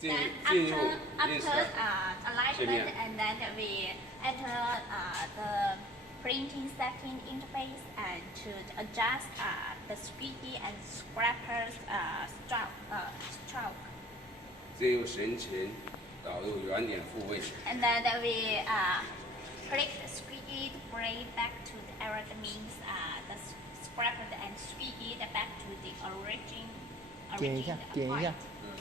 Then after alignment, and then we enter the printing setting interface and to adjust the squeegee and scrapper's stroke. 这由神前导入原点复位。And then we click the squeegee to bring back to the error. That means the scrapper and squeegee back to the origin. 点一下，点一下。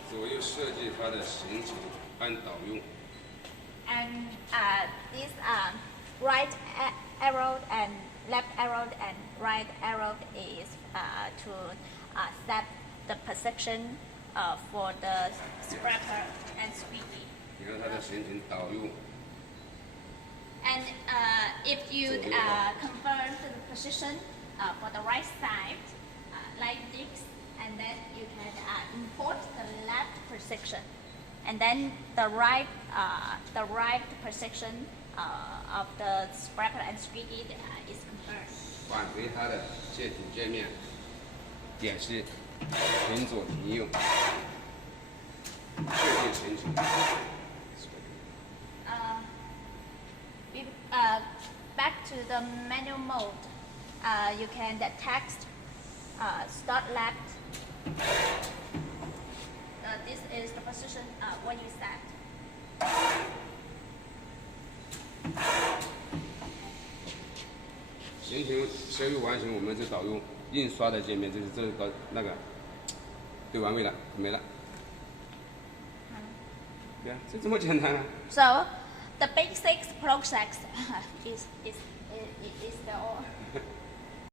左右设计它的神前按导用。And this right arrow and left arrow and right arrow is to set the position for the scraper and squeegee. 你看它的神前导用。And if you convert the position for the right side like this, and then you can import the left position, and then the right position of the scraper and squeegee is converted. 返回它的介体界面，点击前左停用，确定神前。Back to the manual mode, you can text start left. This is the position what you set. 神前修复完成，我们就导入印刷的界面，就是这个那个，对，完美了，没了。对啊，就这么简单啊。So the basic process is the all.